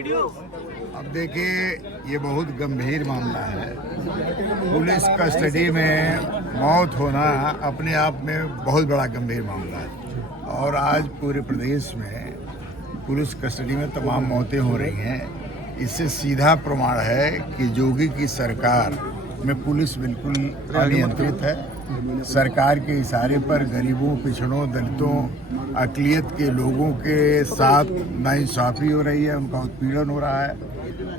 अब देखिए, ये बहुत गंभीर मामला है। पुलिस कस्टडी में मौत होना अपने आप में बहुत बड़ा गंभीर मामला है और आज पूरे प्रदेश में पुलिस कस्टडी में तमाम मौतें हो रही हैं। इससे सीधा प्रमाण है कि योगी की सरकार में पुलिस बिल्कुल अनियंत्रित है। सरकार के इशारे पर गरीबों, पिछड़ों, दलितों, अक़लियत के लोगों के साथ नाइंसाफ़ी हो रही है, उनका उत्पीड़न हो रहा है।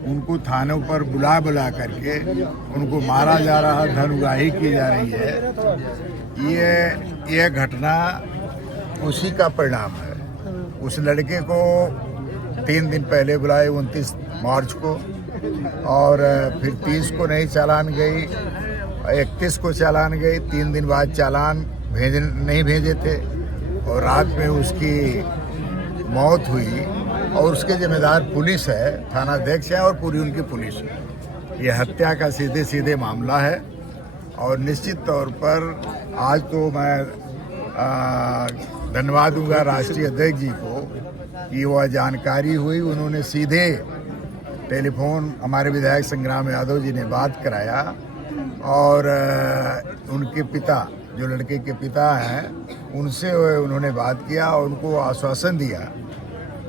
उनको थानों पर बुला बुला करके उनको मारा जा रहा है, धन उगाही की जा रही है। ये घटना उसी का परिणाम है। उस लड़के को 3 दिन पहले बुलाए, 29 मार्च को, और फिर 30 को नहीं चालान गई, 31 को चालान गई, 3 दिन बाद चालान नहीं भेजे थे और रात में उसकी मौत हुई। और उसके जिम्मेदार पुलिस है, थानाध्यक्ष है और पूरी उनकी पुलिस है। ये हत्या का सीधे सीधे मामला है और निश्चित तौर पर आज तो मैं धन्यवाद दूंगा राष्ट्रीय अध्यक्ष जी को कि वह जानकारी हुई, उन्होंने सीधे टेलीफोन हमारे विधायक संग्राम यादव जी ने बात कराया और उनके पिता, जो लड़के के पिता हैं, उनसे उन्होंने बात किया और उनको आश्वासन दिया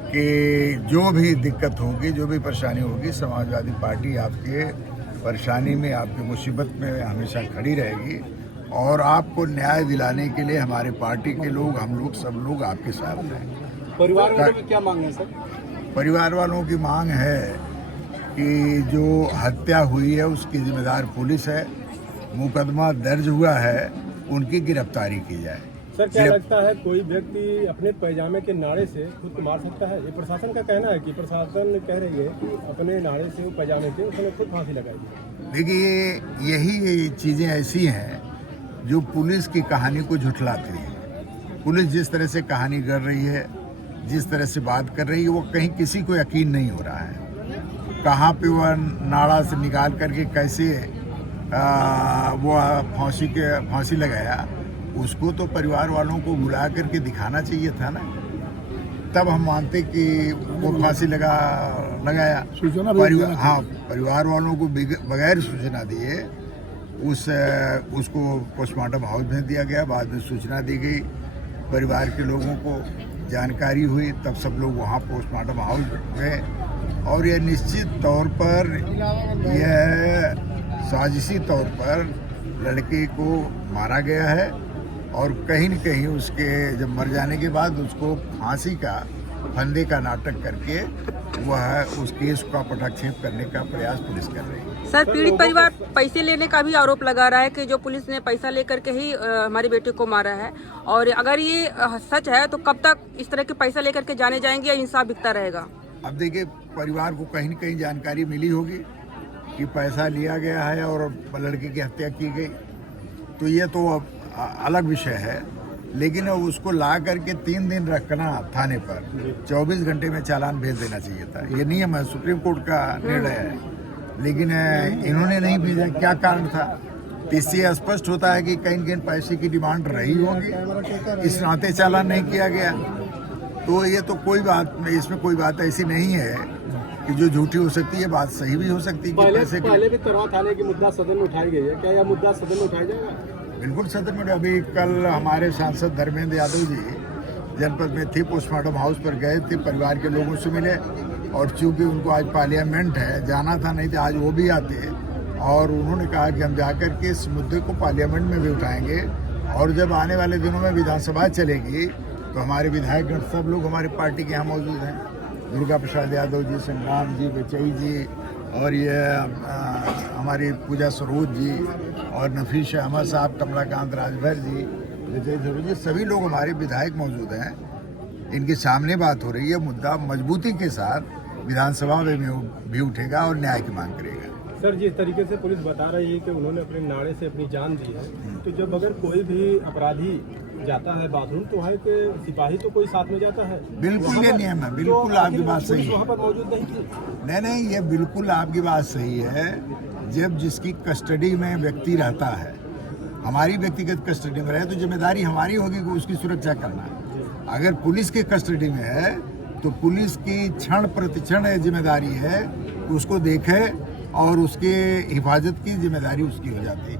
कि जो भी दिक्कत होगी, जो भी परेशानी होगी, समाजवादी पार्टी आपके परेशानी में, आपकी मुसीबत में हमेशा खड़ी रहेगी और आपको न्याय दिलाने के लिए हमारे पार्टी के लोग, हम लोग, सब लोग आपके साथ हैं। परिवार वालों की क्या मांग है सर? परिवार वालों की मांग है कि जो हत्या हुई है उसकी जिम्मेदार पुलिस है, मुकदमा दर्ज हुआ है, उनकी गिरफ्तारी की जाए। सर, क्या लगता है कोई व्यक्ति अपने पैजामे के नाड़े से खुद को मार सकता है? ये प्रशासन का कहना है कि प्रशासन कह रही है कि अपने नाड़े से, वो पैजामे से उसने खुद फांसी लगाई। देखिए, यही चीज़ें ऐसी हैं जो पुलिस की कहानी को झुठलाती है। पुलिस जिस तरह से कहानी कर रही है, जिस तरह से बात कर रही है, वो कहीं किसी को यकीन नहीं हो रहा है। कहाँ पे वह नाड़ा से निकाल करके कैसे वो फांसी लगाया, उसको तो परिवार वालों को बुला करके दिखाना चाहिए था ना, तब हम मानते कि वो फांसी लगाया। परिवार वालों को बगैर सूचना दिए उसको पोस्टमार्टम हाउस भेज दिया गया। बाद में सूचना दी गई, परिवार के लोगों को जानकारी हुई, तब सब लोग वहाँ पोस्टमार्टम हाउस गए और यह निश्चित तौर पर यह साजिशी तौर पर लड़के को मारा गया है और कहीं न कहीं उसके जब मर जाने के बाद उसको फांसी का फंदे का नाटक करके वह उस केस का पटाक्षेप करने का प्रयास पुलिस कर रही है। सर, पीड़ित परिवार पैसे लेने का भी आरोप लगा रहा है कि जो पुलिस ने पैसा लेकर के ही हमारे बेटे को मारा है, और अगर ये सच है तो कब तक इस तरह के पैसा लेकर के जाने जाएंगे या इंसाफ बिकता रहेगा? अब देखिए, परिवार को कहीं न कहीं जानकारी मिली होगी कि पैसा लिया गया है और लड़के की हत्या की गई, तो ये तो अलग विषय है। लेकिन उसको ला करके 3 दिन रखना थाने पर, 24 घंटे में चालान भेज देना चाहिए था। ये नियम है, सुप्रीम कोर्ट का निर्णय है, लेकिन इन्होंने नहीं भेजा। क्या कारण था? इससे स्पष्ट होता है कि कहीं न कहीं पैसे की डिमांड रही होगी, इस नाते चालान नहीं किया गया। तो ये तो कोई बात नहीं, इसमें कोई बात ऐसी नहीं है कि जो झूठी हो सकती है, बात सही भी हो सकती है। पहले भी तरवा थाने की मुद्दा सदन में उठाई गई है, क्या यह मुद्दा सदन में उठाया जाएगा? बिल्कुल सदन में। अभी कल हमारे सांसद धर्मेंद्र यादव जी जनपद में थे, पोस्टमार्टम हाउस पर गए थे, परिवार के लोगों से मिले और चूंकि उनको आज पार्लियामेंट है, जाना था, नहीं तो आज वो भी आते, और उन्होंने कहा कि हम जाकर के इस मुद्दे को पार्लियामेंट में भी उठाएंगे और जब आने वाले दिनों में विधानसभा चलेगी तो हमारे विधायकगण सब लोग हमारी पार्टी के यहाँ मौजूद हैं। दुर्गा प्रसाद यादव जी, संग्राम जी, बचई जी, और ये हमारी पूजा सरोज जी और नफीस अहमद साहब, कमलाकांत राजभर जी, विजय ध्रुव जी, सभी लोग हमारे विधायक मौजूद हैं। इनके सामने बात हो रही है, मुद्दा मजबूती के साथ विधानसभा में भी उठेगा और न्याय की मांग करेगा। सर, जिस तरीके से पुलिस बता रही है कि उन्होंने अपने नाड़े से अपनी जान दी है, तो जब अगर कोई भी अपराधी जाता है बाथरूम तो वहाँ के सिपाही तो कोई साथ में जाता है? बिल्कुल ये नियम है, बिल्कुल आपकी बात सही है। वहाँ पर मौजूद नहीं थी? नहीं, ये बिल्कुल आपकी बात सही है। जब जिसकी कस्टडी में व्यक्ति रहता है, हमारी व्यक्तिगत कस्टडी में रहे, तो जिम्मेदारी हमारी होगी कि उसकी सुरक्षा करना। अगर पुलिस के कस्टडी में है तो पुलिस की क्षण प्रतिक्षण जिम्मेदारी है कि उसको देखे और उसके हिफाजत की जिम्मेदारी उसकी हो जाती है।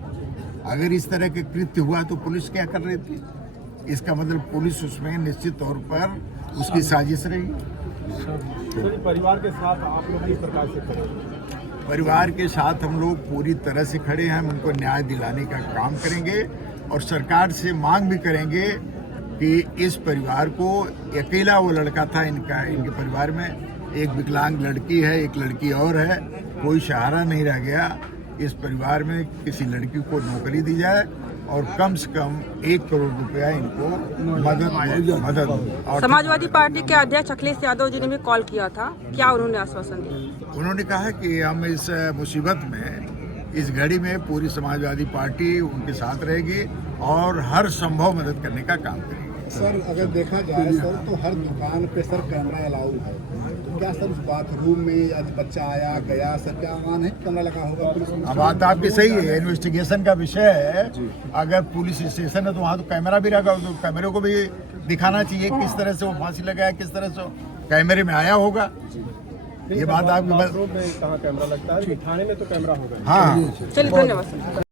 अगर इस तरह के कृत्य हुआ तो पुलिस क्या कर रही थी? इसका मतलब पुलिस उसमें निश्चित तौर पर उसकी साजिश रही। तो परिवार के साथ आप लोग किस प्रकार से करेंगे? परिवार के साथ हम लोग पूरी तरह से खड़े हैं। हम उनको न्याय दिलाने का काम करेंगे और सरकार से मांग भी करेंगे कि इस परिवार को, अकेला वो लड़का था इनके परिवार में, एक विकलांग लड़की है, एक लड़की और है, कोई सहारा नहीं रह गया। इस परिवार में किसी लड़की को नौकरी दी जाए और कम से कम 1 करोड़ रुपया इनको मदद। और समाजवादी पार्टी के अध्यक्ष अखिलेश यादव जी ने भी कॉल किया था, क्या उन्होंने आश्वासन दिया? उन्होंने कहा कि हम इस मुसीबत में, इस घड़ी में पूरी समाजवादी पार्टी उनके साथ रहेगी और हर संभव मदद करने का काम करेगी। सर अगर देखा जाए सर तो हर दुकान पे सर कैमरा अलाउ है, तो क्या सर उस बाथरूम में आज बच्चा आया गया सर क्या आन है कैमरा लगा होगा पुलिस में? अब बात आपकी सही है, इन्वेस्टिगेशन का विषय है। अगर पुलिस स्टेशन है तो वहाँ तो कैमरा भी रखा, तो कैमरे को भी दिखाना चाहिए किस तरह से वो फांसी लगाया, किस तरह से कैमरे में आया होगा। ये बात आपकी बाथरूम में कहाँ कैमरा लगता है? थाने में तो कैमरा होगा। हाँ। चलिए, धन्यवाद सर।